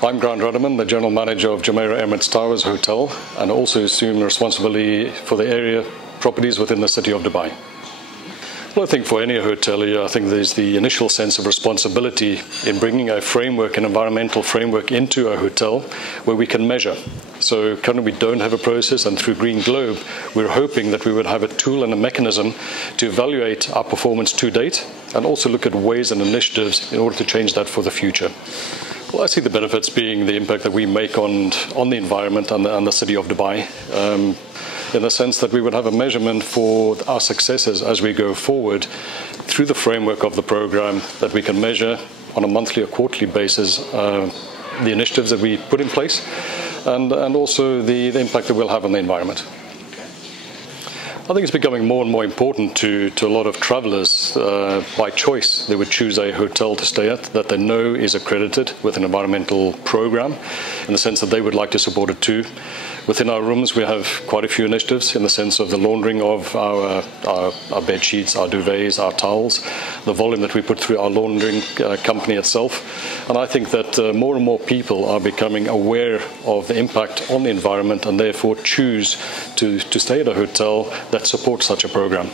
I'm Grant Rudderman, the General Manager of Jumeirah Emirates Towers Hotel, and also assume responsibility for the area properties within the city of Dubai. Well, I think for any hotelier, I think there's the initial sense of responsibility in bringing a framework, an environmental framework into a hotel where we can measure. So currently we don't have a process, and through Green Globe, we're hoping that we would have a tool and a mechanism to evaluate our performance to date and also look at ways and initiatives in order to change that for the future. Well, I see the benefits being the impact that we make on the environment and the city of Dubai, in the sense that we would have a measurement for our successes as we go forward through the framework of the program, that we can measure on a monthly or quarterly basis the initiatives that we put in place and also the impact that we'll have on the environment. I think it's becoming more and more important to a lot of travelers. By choice, they would choose a hotel to stay at that they know is accredited with an environmental program, in the sense that they would like to support it too. Within our rooms, we have quite a few initiatives in the sense of the laundering of our bed sheets, our duvets, our towels, the volume that we put through our laundering company itself. And I think that more and more people are becoming aware of the impact on the environment and therefore choose to stay at a hotel that supports such a program.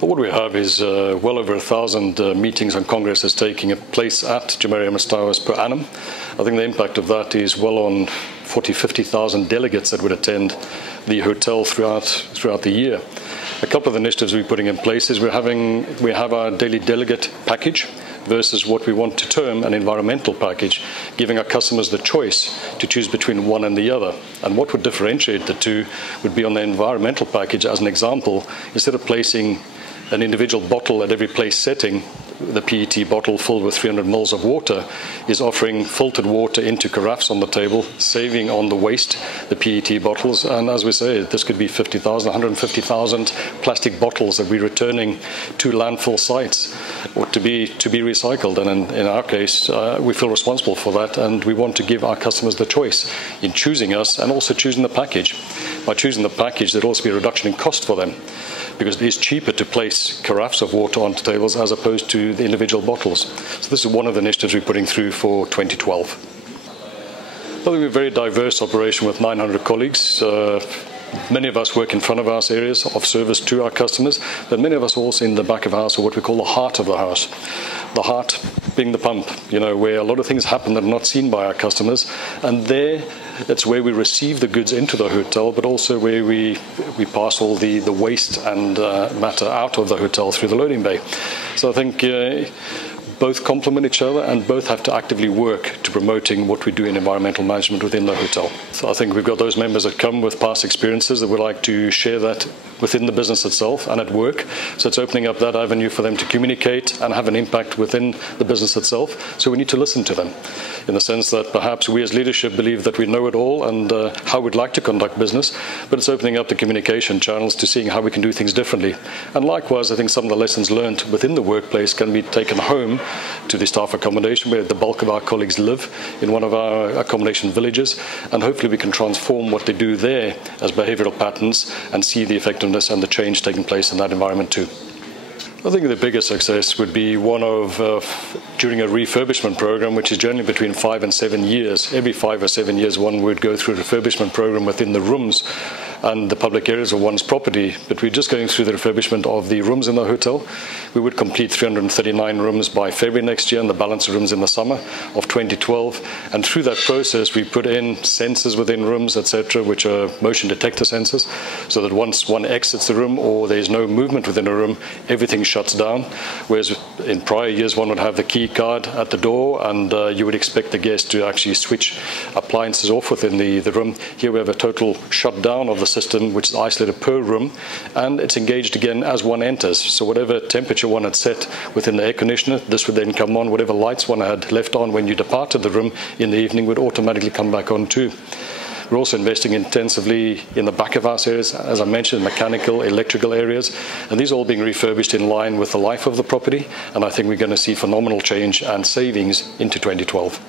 Well, what we have is well over 1,000 meetings and congresses taking place at Jumeirah Emirates Towers per annum. I think the impact of that is well on 40,000-50,000 delegates that would attend the hotel throughout the year. A couple of initiatives we're putting in place is we have our daily delegate package versus what we want to term an environmental package, giving our customers the choice to choose between one and the other. And what would differentiate the two would be on the environmental package. As an example, instead of placing an individual bottle at every place setting, the PET bottle filled with 300 ml of water is offering filtered water into carafes on the table, saving on the waste, the PET bottles. And as we say, this could be 50,000, 150,000 plastic bottles that we're returning to landfill sites or to be recycled. And in our case, we feel responsible for that, and we want to give our customers the choice in choosing us and also choosing the package. By choosing the package, there'd also be a reduction in cost for them, because it is cheaper to place carafes of water onto tables as opposed to the individual bottles. So this is one of the initiatives we're putting through for 2012. Well, we're a very diverse operation with 900 colleagues. Many of us work in front of house areas of service to our customers, but many of us are also in the back of house, or what we call the heart of the house. The heart being the pump, where a lot of things happen that are not seen by our customers. And that's where we receive the goods into the hotel, but also where we pass all the waste and matter out of the hotel through the loading bay. So I think both complement each other, and both have to actively work to promoting what we do in environmental management within the hotel. So I think we've got those members that come with past experiences that would like to share that within the business itself and at work. So it's opening up that avenue for them to communicate and have an impact within the business itself. So we need to listen to them, in the sense that perhaps we as leadership believe that we know it all and how we'd like to conduct business, but it's opening up the communication channels to seeing how we can do things differently. And likewise, I think some of the lessons learned within the workplace can be taken home to the staff accommodation, where the bulk of our colleagues live in one of our accommodation villages, and hopefully we can transform what they do there as behavioral patterns and see the effectiveness and the change taking place in that environment too. I think the biggest success would be one of during a refurbishment program, which is generally between 5 and 7 years. Every 5 or 7 years, one would go through a refurbishment program within the rooms and the public areas of one's property. But we're just going through the refurbishment of the rooms in the hotel. We would complete 339 rooms by February next year, and the balance of rooms in the summer of 2012. And through that process, we put in sensors within rooms, etc., which are motion detector sensors, so that once one exits the room or there's no movement within a room, everything shuts down. Whereas in prior years, one would have the key card at the door, and you would expect the guest to actually switch appliances off within the room. Here we have a total shutdown of the system, which is isolated per room, and it's engaged again as one enters. So whatever temperature one had set within the air conditioner, this would then come on. Whatever lights one had left on when you departed the room in the evening would automatically come back on too. We're also investing intensively in the back of house areas, as I mentioned, mechanical, electrical areas, and these are all being refurbished in line with the life of the property, and I think we're going to see phenomenal change and savings into 2012.